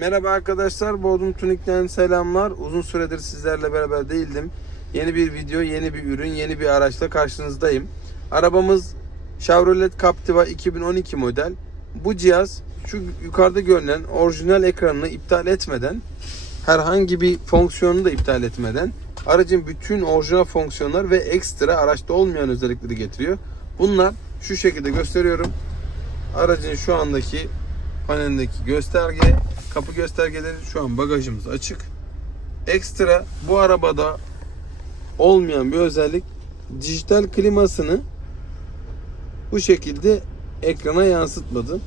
Merhaba arkadaşlar, Bodrum Tunik'ten selamlar. Uzun süredir sizlerle beraber değildim. Yeni bir video, yeni bir ürün, yeni bir araçla karşınızdayım. Arabamız Chevrolet Captiva 2012 model. Bu cihaz şu yukarıda görünen orijinal ekranını iptal etmeden, herhangi bir fonksiyonunu da iptal etmeden aracın bütün orijinal fonksiyonlar ve ekstra araçta olmayan özellikleri getiriyor. Bunlar şu şekilde gösteriyorum. Aracın şu andaki panelindeki gösterge, kapı göstergeleri şu an bagajımız açık. Ekstra bu arabada olmayan bir özellik dijital klimasını bu şekilde ekrana yansıtmadı.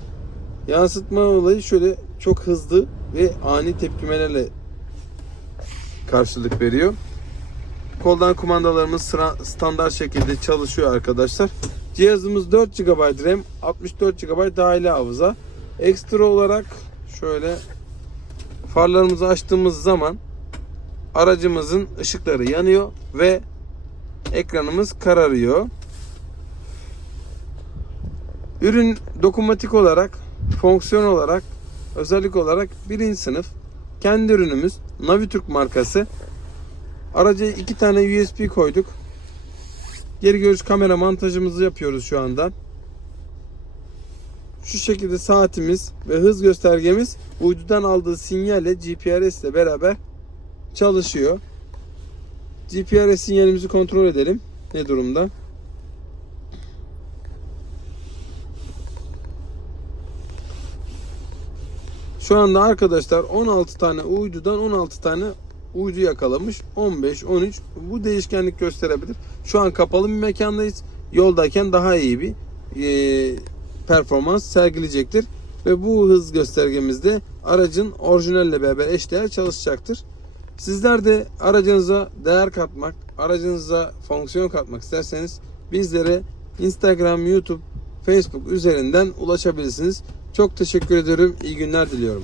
Yansıtma olayı şöyle çok hızlı ve ani tepkimelerle karşılık veriyor. Koldan kumandalarımız sıra, standart şekilde çalışıyor arkadaşlar. Cihazımız 4 GB RAM, 64 GB dahili hafıza. Ekstra olarak şöyle farlarımızı açtığımız zaman aracımızın ışıkları yanıyor ve ekranımız kararıyor. Ürün dokunmatik olarak, fonksiyon olarak, özellik olarak birinci sınıf. Kendi ürünümüz Navitürk markası. Araca iki tane USB koyduk. Geri görüş kamera montajımızı yapıyoruz şu anda. Şu şekilde saatimiz ve hız göstergemiz uydudan aldığı sinyalle GPRS ile beraber çalışıyor. GPRS sinyalimizi kontrol edelim. Ne durumda? Şu anda arkadaşlar 16 tane uydudan 16 tane uydu yakalamış. 15, 13 bu değişkenlik gösterebilir. Şu an kapalı bir mekandayız. Yoldayken daha iyi bir e, performans sergileyecektir. Ve bu hız göstergemizde aracın orijinalle beraber eşdeğer çalışacaktır. Sizler de aracınıza değer katmak, aracınıza fonksiyon katmak isterseniz bizlere Instagram, YouTube, Facebook üzerinden ulaşabilirsiniz. Çok teşekkür ederim. İyi günler diliyorum.